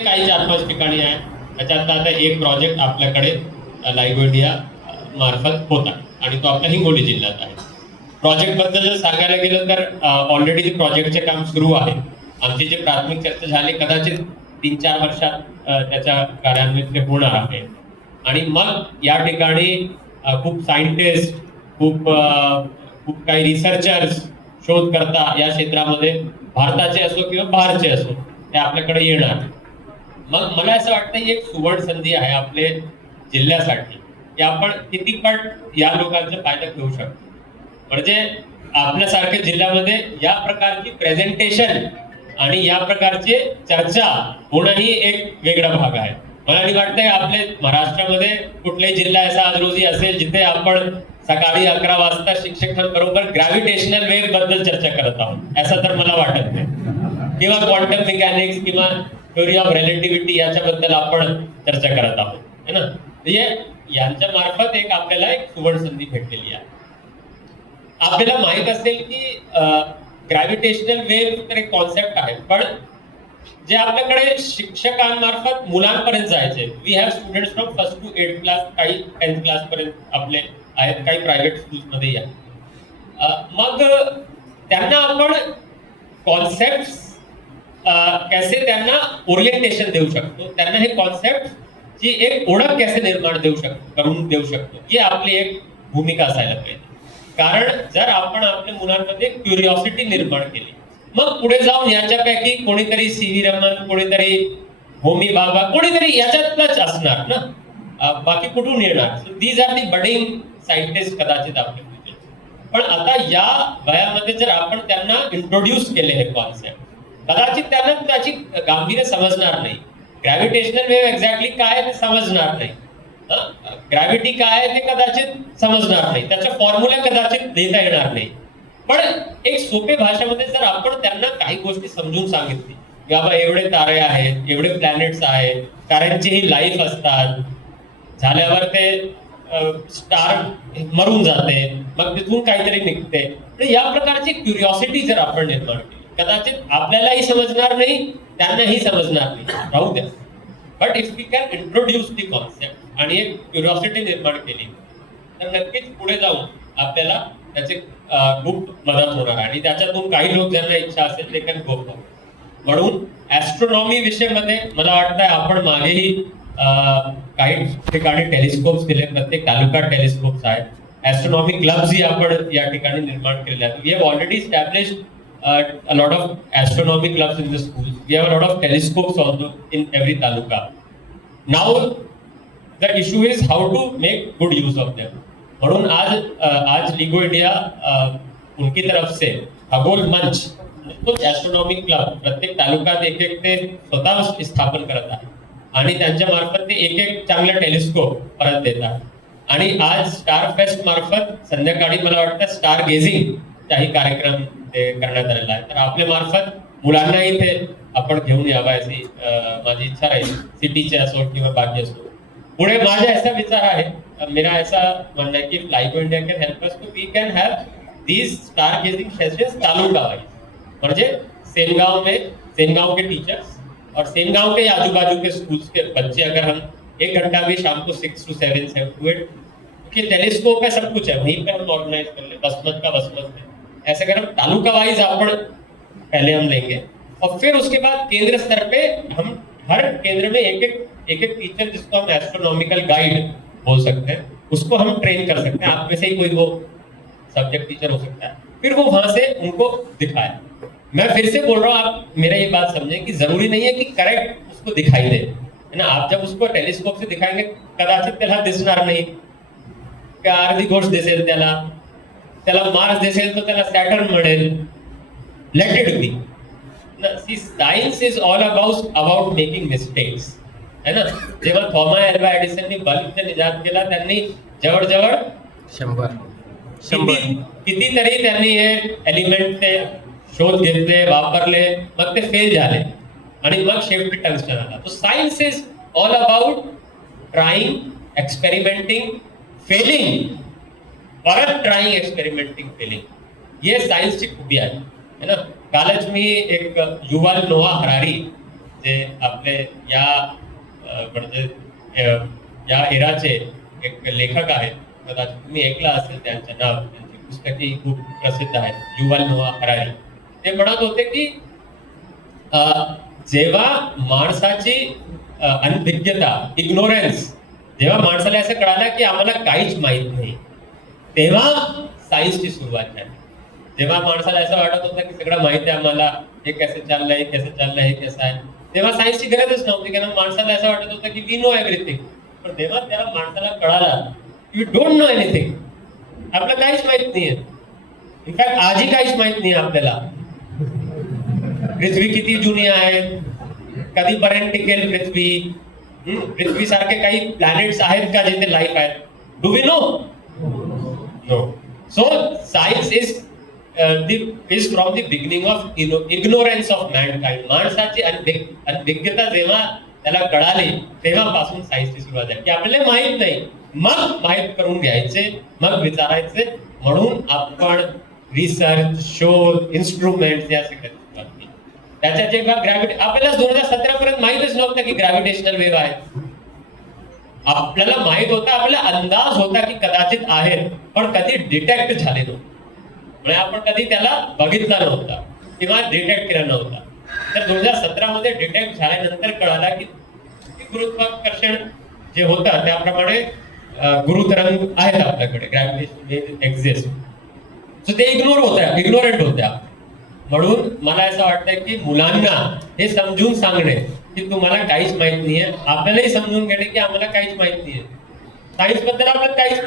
काही 4-5 ठिकाणी आहे. त्याच्यात आता एक प्रोजेक्ट आपल्याकडे लाईव्ह इंडिया मार्फत होता आणि तो आपल्या हिंगोली जिल्ह्यात आहे. प्रोजेक्ट बद्दल जर सांगायला गेलं तर ऑलरेडी प्रोजेक्टचे काम सुरू आहे. आमची जी प्राथमिक चर्चा झाली कदाचित 3-4 वर्षात त्याच्या कार्यान्वित ते होणार आहे. आणि मग या ठिकाणी खूप सायंटिस्ट, खूप काही रिसर्चर्स, शोधकर्ता या क्षेत्रामध्ये भारताचे असो किंवा बाहेरचे असो ते आपल्याकडे येणार. मग मला असं वाटतं ही एक सुवर्ण संधी आहे आपले जिल्ह्यासाठी की आपण किती पट या लोकांचा फायदा घेऊ शकतो. म्हणजे आपल्यासारख्या जिल्ह्यामध्ये या प्रकारची प्रेझेंटेशन आणि या प्रकारची चर्चा होणं ही एक वेगळा भाग आहे. मला नाही वाटतंय आपले महाराष्ट्रामध्ये कुठलाही जिल्हा असा आज रोजी असेल जिथे आपण सकाळी 11 वाजता शिक्षकांबरोबर ग्रॅव्हिटेशनल वेव्ह बद्दल चर्चा करत आहोत असं तर मला वाटत नाही. किंवा क्वांटम मेकॅनिक्स किंवा थ्योरी ऑफ रिलेटिव्हिटी याच्याबद्दल आपण चर्चा करत आहोत है ना. म्हणजे यांच्या मार्फत एक आपल्याला एक सुवर्ण संधी भेटलेली आहे. आपल्याला माहित असेल की ग्रॅव्हिटेशनल वेव्ह तर एक कॉन्सेप्ट आहे, पण जे आपल्याकडे शिक्षकांमार्फत मुलांपर्यंत जायचे, we have students from 1st to 8th class, काही 10th क्लास पर्यंत आपले आहेत, काही प्रायव्हेट स्कूल्स मध्ये आहेत. मग त्यांना आपण कॉन्सेप्ट कैसे त्यांना ओरिएंटेशन देऊ शकतो, त्यांना हे कॉन्सेप्ट ची एक ओळख कैसे निर्माण करून देऊ शकतो, ही आपली एक भूमिका असायला पाहिजे. कारण जर आपण आपल्या मुलांमध्ये क्युरिओसिटी निर्माण केली, मग पुढे जाऊन याच्यापैकी कोणीतरी सी.व्ही. रमन, कोणीतरी होमी बाबा, कोणीतरी याच्यातच असणार ना, बाकी कुठून येणार. These are the budding scientist कदाचित आपले. पण आता या वयामध्ये जर आपण त्यांना इंट्रोड्यूस केले हे कॉन्सेप्ट, कदाचित त्यांना त्याची गांभीर्य समजणार नाही. ग्रॅव्हिटेशनल वेव्ह एक्झॅक्टली काय ते समजणार नाही, ग्रॅव्हिटी काय ते कदाचित समजणार नाही, त्याच्या फॉर्म्युला कदाचित देता येणार नाही. पण एक सोपे भाषेमध्ये जर आपण त्यांना काही गोष्टी समजून सांगितली की बाबा एवढे तारे आहेत, एवढे प्लॅनेट्स आहेत, ताऱ्यांची ही लाईफ असतात, झाल्यावर ते स्टार मरून जाते, मग तिथून काहीतरी निघते. या प्रकारची क्युरिओसिटी जर आपण निर्माण केली, कदाचित आपल्यालाही समजणार नाही, त्यांनाही समजणार नाही, राहू द्या. But if we can introduce the concept आणि एक क्युरिओसिटी निर्माण केली तर नक्कीच पुढे जाऊन आपल्याला त्याचे खूप मदत होणार आणि त्याच्यातून काही लोक ज्यांना इच्छा असेल ते कॅन गो फॉर. म्हणून ऍस्ट्रॉनॉमी विषयामध्ये मला वाटतंय आपण मागेही काही ठिकाणी टेलिस्कोप्स दिले, प्रत्येक तालुक्यात टेलिस्कोप्स आहेत. ऍस्ट्रॉनॉमी क्लब्स ही आपण या ठिकाणी निर्माण केलेले आहेत. We have already established a lot of astronomy clubs in the schools. We have a lot of telescopes also in every taluka. Now the issue is how to make good use of them. म्हणून आज लिगो India उनकी तरफ से खगोल मंच तो astronomy club प्रत्येक तालुक्यात एक ते स्वतः स्थापन करत आहे आणि त्यांच्या मार्फत ते एक चांगला टेलिस्कोप परत देतात. आणि आज स्टार फेस्ट मार्फत संध्याकाळी मला वाटतं स्टार गेझिंग काही कार्यक्रम ते करण्यात आलेला आहे. तर आपल्या मार्फत मुलांना इथे आपण घेऊन यावं अशी माझी इच्छा राहील, सिटीचे असो किंवा बाकी असो. पुढे माझा ऐसा विचार आहे, मेरा ऐसा मानना है कि live India can help us to we can have these star gazing sessions taluka wise. म्हणजे सेनगांव के टीचर्स और सेनगांव के आजू बाजू के स्कूल्स के बच्चे, अगर हम 1 घंटा भी शाम को 6 to 7 7 to 8 कि टेलीस्कोप है, सब कुछ है, वहीं पे हम ऑर्गेनाइज कर ले. बसमत में ऐसे अगर हम तालुका वाइज आपण पहले हम लेंगे और फिर उसके बाद केंद्र स्तर पे हम हर केंद्र में एक टीचर जिसको हम एस्ट्रोनॉमिकल गाइड बोल सकते हैं, उसको हम ट्रेन कर सकते हैं. आप में से ही कोई वो सब्जेक्ट टीचर हो सकता है, फिर वो वहां से उनको दिखाए. मैं फिर से बोल रहा हूँ, आप मेरा ये बात समझें कि जरूरी नहीं है कि करेक्ट उसको दिखाई दे, है ना. आप जब उसको टेलिस्कोप से दिखाएंगे कदाचित त्याला दिसणार नाही, अर्धी गोष्ट दिसेल, त्याला मार्स दिसेल तर त्याला सॅटर्न मिळेल. Let it be. See science is all about making mistakes, है ना. जेव्हा थॉमस अल्वा एडिसननी बल्बचा निजात केला, त्यांनी जवळजवळ 100 कितीतरी त्यांनी हे एलिमेंट ते शोध घेतले, वापरले, मग ते फेल झाले आणि मग शेवटी टंगस्टन आला. तो science is all about trying, experimenting, failing, परत ट्राइंग, एक्सपेरिमेंटिंग, फेलिंग. ये सायन्सची खूबी आहे, है ना. कालच मी एक युval नोआ हरारी जे आपले या म्हणजे या एराचे एक लेखक आहेत, कदाचित तुम्ही ऐकलं असेल त्यांचं नाव, त्यांची पुस्तके खूप प्रसिद्ध आहेत, युval नोआ हरारी. ते म्हणत होते की जेव्हा माणसाची अनभिज्ञता, इग्नोरन्स, जेव्हा माणसाला असं कळालं की आम्हाला काहीच माहित नाही, तेव्हा सायन्सची सुरुवात झाली. जेव्हा माणसाला असं वाटत होतं की सगळं माहिती आहे आम्हाला, हे कसं चाललंय, हे कसं चाललंय, हे कसं आहे, तेव्हा सायन्सची गरजच नव्हती, कारण माणसाला असं वाटत होतं की वी नो एव्हरीथिंग. पण तेव्हा त्या माणसाला कळालं यू डोंट नो एनिथिंग, आपल्याला काहीच माहित नाहीये. इनफॅक्ट आजही काहीच माहित नाही आपल्याला. पृथ्वी किती जुनी आहे, कधीपर्यंत टिकेल पृथ्वी, पृथ्वी सारखे काही प्लॅनेट्स आहेत का जिथे लाईफ आहे, do we know? No. So science is from the beginning of ignorance of mankind. माणसाची अनभिज्ञता जेव्हा त्याला कळाली तेव्हापासून सायन्सची सुरुवात आहे की आपल्याला माहित नाही, मग माहित करून घ्यायचे, मग विचारायचे. म्हणून आपण रिसर्च, शोध, इन्स्ट्रुमेंट या सगळ्या सुरुवात केली. त्याच्या जेव्हा ग्रॅव्हिटी, आपल्याला 2017 पर्यंत माहितच नव्हतं की ग्रॅव्हिटेशनल वेव्ह आहे. आपल्याला माहित होता, आपल्याला अंदाज होता की कदाचित आहेत, पण कधी डिटेक्ट झाले नव्हते. म्हणजे आपण कधी त्याला बघितला नव्हता किंवा डिटेक्ट केला नव्हता. तर 2017 मध्ये डिटेक्ट झाल्यानंतर कळाला की गुरुत्वाकर्षण जे होतं त्याप्रमाणे गुरुतरंग आहेत आपल्याकडे, ग्रॅव्हिटेशन वेव्ह एक्झिस्ट. सो ते इग्नोरंट होत्या. म्हणून मला असं वाटतंय की मुलांना हे समजून सांगणे की तुम्हाला काहीच माहित नाहीये, आपल्यालाही समजून घेणे की आम्हाला काहीच माहित नाहीये, सायन्स बद्दल आपल्याला काहीच